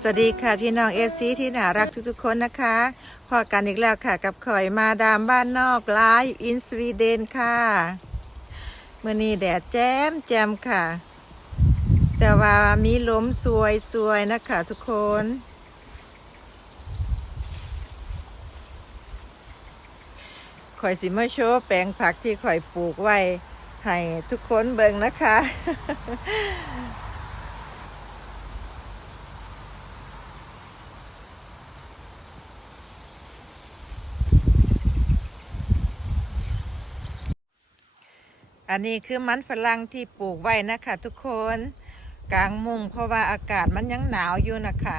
สวัสดีค่ะพี่น้องเอฟซีที่น่ารักทุกๆคนนะคะพอกันอีกแล้วค่ะกับข่อยมาดามบ้านนอกไลฟ์อินสวีเดนค่ะเมื่อนี้แดดแจ่มแจ่มค่ะ แต่ว่ามีลมสวยสวยๆนะคะทุกคน ข่อยสิมาโชว์แปลงผักที่ข่อยปลูกไว้ให้ทุกคนเบิ่งนะคะ อันนี้คือมันฝรั่งที่ปลูกไว้นะคะทุกคนกลางมุงเพราะว่าอากาศมันยังหนาวอยู่นะคะ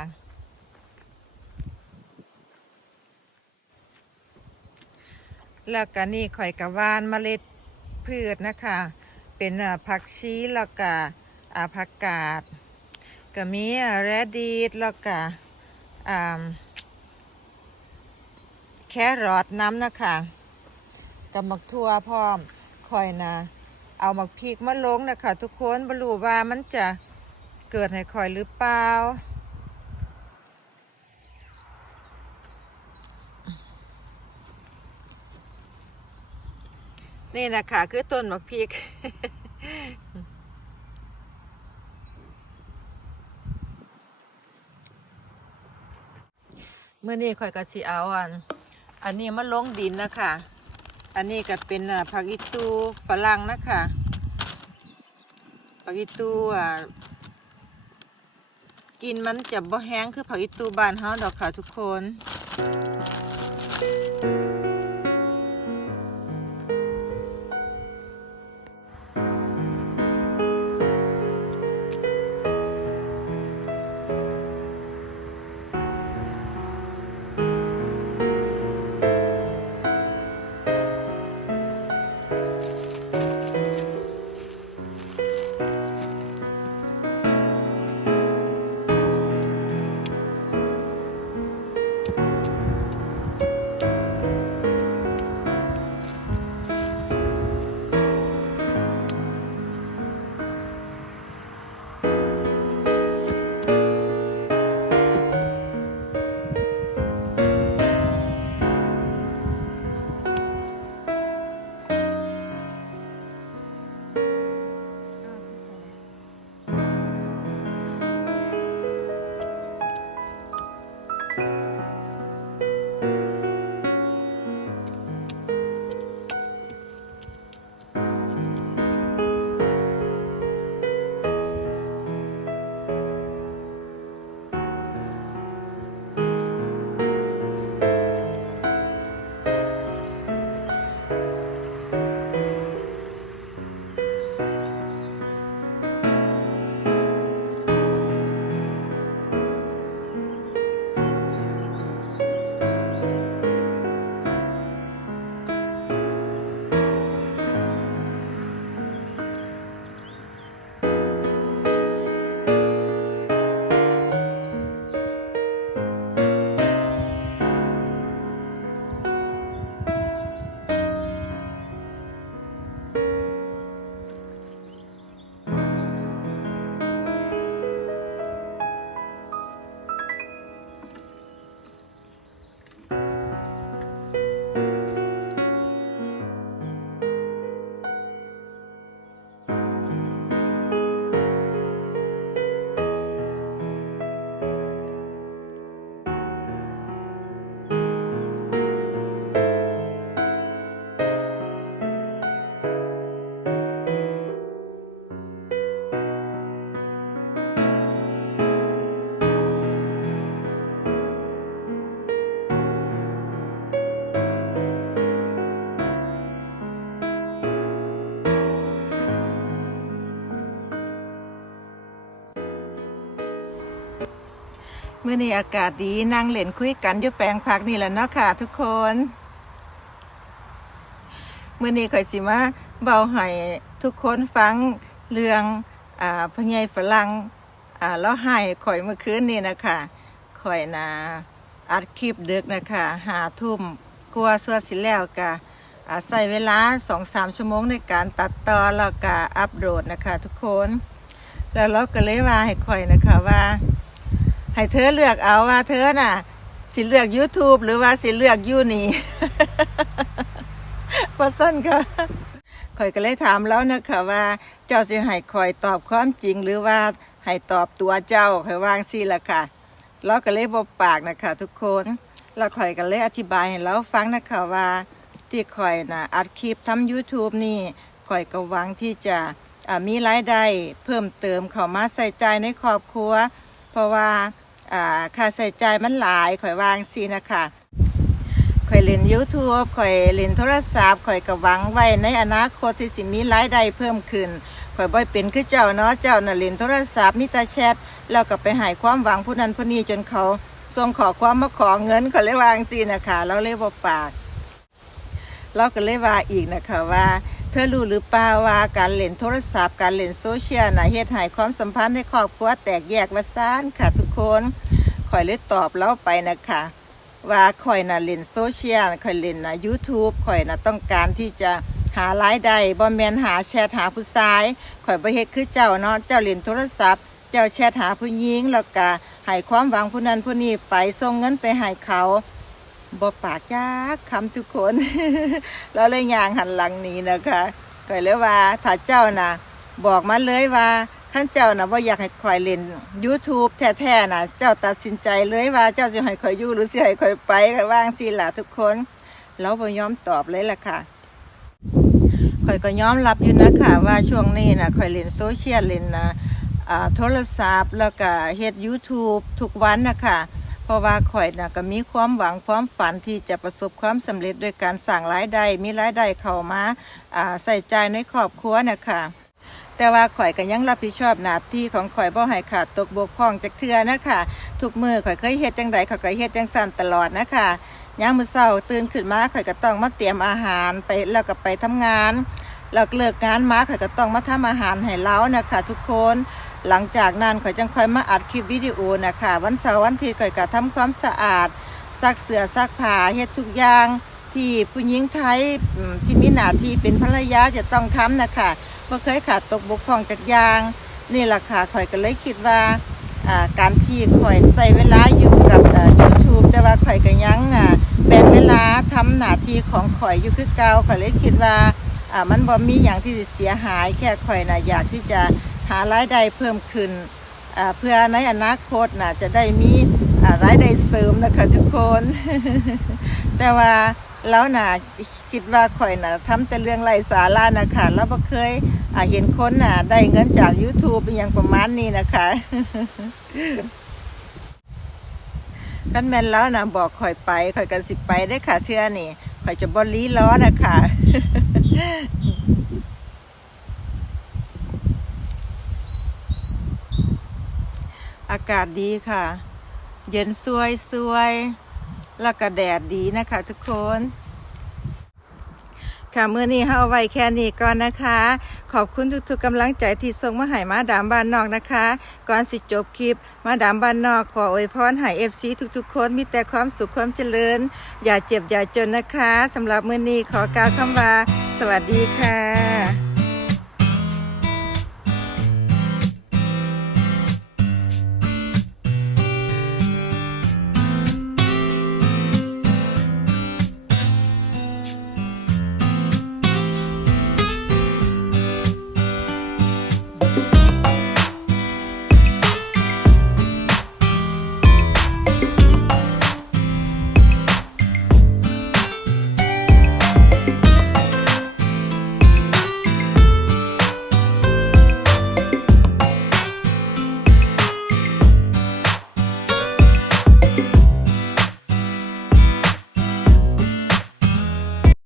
แล้วก็นี่ข่อยกะว่านเมล็ดพืชนะคะ เป็นผักชีแล้วก็ผักกาดก็มีแรดีดแล้วก็แครอทน้ำนะคะกับมักทั่วพร้อมข่อยนะ เอาหมักพริกมาลงนะคะทุกคนบรู้ว่ามันจะเกิดให้ข่อยหรือเปล่านี่นะคะคือต้นหมักพริก เมื่อนี้ข่อยก็สิเอาอัน อันนี้มาลงดินนะคะ อันนี้ก็เป็นผักอิตูฝรั่งนะคะผักอิตูอ่ากินมันจะบ่แห้งคือผักอิตูบ้านเฮาดอกค่ะทุกคน เมื่อนี้อากาศดีนั่งเล่นคุยกันอยู่แปลงผักนี่แหละเนาะค่ะ ทุกคนเมื่อนี้ข่อยสิมาเบาให้ทุกคนฟังเรื่องอ่าพอใหญฝรั่งอ่าแล้วให้ข่อยเมื่อคืนนี่นะคะข่อยนะอัดคลิปดึกนะคะหาทุ่มกลัวสวดสิแล้วกะอ่าใส่เวลาสองสามชั่วโมงในการตัดต่อแล้วก็อัปโหลดนะคะ ทุกคน แล้วเราก็เลยว่าให้ข่อยนะคะว่า ให้เธอเลือกเอาว่าเธอน่ะ สิเลือก YouTube หรือว่าสิเลือกยูนี่พอสั้นก็ข่อยก็เลยถามแล้วนะคะว่า เจ้าสิให้ข่อยตอบความจริงหรือว่าให้ตอบตัวเจ้าข่อยวางสิละค่ะเราก็เลยบบปากนะคะทุกคนแล้วข่อยก็เลยอธิบายให้เราฟังนะคะว่าที่ข่อยนะอัดคลิปทำ YouTube นี่ข่อยก็หวังที่จะมีรายได้เพิ่มเติมเข้ามาใส่ใจในครอบครัว เพราะว่าอ่าค่าใส่ใจายมันหลายข่อยวางสินะคะข่อยเล่น YouTube ข่อยเล่นโทรศัพท์ข่อยก็หวังไว้ในอนาคตที่สิมีรายได้เพิ่มขึ้นข่อยบ่อยเป็นคือเจ้าเนาะเจ้าน่ะเล่นโทรศัพท์มีแต่แชทแล้วก็ไปหายความหวังผู้นั้นผู้นี้จนเขาส่งขอความมาขอเงินข่อยเลยวางสินะคะเราเลยบ่ปากเราก็เลยว่าอีกนะคะว่า เธอรู้หรือเปล่าว่าการเล่นโทรศัพท์การเล่นโซเชียลนะเฮ็ดให้ความสัมพันธ์ในครอบครัวแตกแยกว่าซ่านค่ะทุกคนข่อยเลยตอบเล่าไปนะคะว่าข่อยน่ะเล่นโซเชียลข่อยเล่นนะ YouTube ข่อยน่ะต้องการที่จะหารายได้บ่แมนหาแชทหาผู้ชายข่อยบ่เฮ็ดคือเจ้าเนาะเจ้าเล่นโทรศัพท์ เจ้าแชทหาผู้หญิงแล้วก็ให้ความหวังผู้นั้นผู้นี้ไปส่งเงินไปให้เขา บ่ปากจักคำทุกคน แล้วเลยยางหันหลังหนี้นะคะข่อยเลยว่าถ้าเจ้าน่ะบอกมาเลยว่าท่านเจ้าน่ะว่าอยากให้ข่อยเล่น YouTube แท้ๆนะเจ้าตัดสินใจเลยว่าเจ้าสิให้ข่อยอยู่หรือสิให้ข่อยไปข่อยว่างสิล่ะทุกคนเราบ่ยอมตอบเลยล่ะค่ะข่อยก็ยอมรับอยู่นะคะว่าช่วงนี้นะข่อยเล่นโซเชียลเล่นนะอ่าโทรศัพท์แล้วก็เฮ็ด YouTube ทุกวันนะคะ เพราะว่าข่อยน่ะก็มีความหวังความฝันที่จะประสบความสำเร็จด้วยการสร้างรายได้มีรายได้เข้ามาอ่าใส่ใจในครอบครัวนะคะแต่ว่าข่อยก็ยังรับผิดชอบหน้าที่ของข่อยบ่ให้ขาดตกบกพร่องจากเทือนะคะทุกมือข่อยเคยเฮ็ดจังใดข่อยก็เฮ็ดจังสั่นตลอดนะคะยามมื้อเช้าตื่นขึ้นมาข่อยก็ต้องมาเตรียมอาหารไปแล้วก็ไปทำงานแล้วเลิกงานมาข่อยก็ต้องมาทำอาหารให้เล้านะคะทุกคน หลังจากนั้นข่อยจังค่อยมาอัดคลิปวิดีโอนะคะวันเสาร์วันอาทิตย์ข่อยก็ทำความสะอาดซักเสื้อซักผ้าเฮ็ดทุกอย่างที่ผู้หญิงไทยที่มีหน้าที่เป็นภรรยาจะต้องทำนะคะบ่เคยขาดตกบกพร่องจากอย่าง นี่แหละค่ะข่อยก็เลยคิดว่าการที่ข่อยใส่เวลาอยู่กับเอ่อ YouTube แต่ว่าข่อยก็ยังแบ่งเวลาทำหน้าที่ของข่อยอยู่คือเก่าข่อยเลยคิดว่ามันบ่มีอย่างที่เสียหายแค่ข่อยนะอยากที่จะารายได้เพิ่มขึ้นเพื่อในอนาคตน่ะจะได้มีรายได้เสริมนะคะทุกคน แต่ว่าแล้วน่ะคิดว่าข่อยน่ะทำแต่เรื่องไร้สาระนะคะแล้วบ่เคยเห็นคนน่ะได้เงินจาก YouTube เป็นอย่างประมาณนี้นะคะกันแม่นแล้วนะบอกข่อยไปข่อยกันสิไปได้ค่ะเชื่อนี่ข่อยจะบรีล้อนะคะ อากาศดีค่ะ เย็นสวยสวยแล้วก็แดดดีนะคะทุกคน ค่ะเมื่อนี้เฮาไว้แค่นี้ก่อนนะคะ ขอบคุณทุกๆกำลังใจที่ส่งมาให้มาดามบ้านนอกนะคะ ก่อนสิจบคลิป มาดามบ้านนอกขออวยพรให้ FC ทุกๆ คนมีแต่ความสุขความเจริญ อย่าเจ็บอย่าจนนะคะสำหรับเมื้อนี้ขอกล่าวคำว่า สวัสดีค่ะ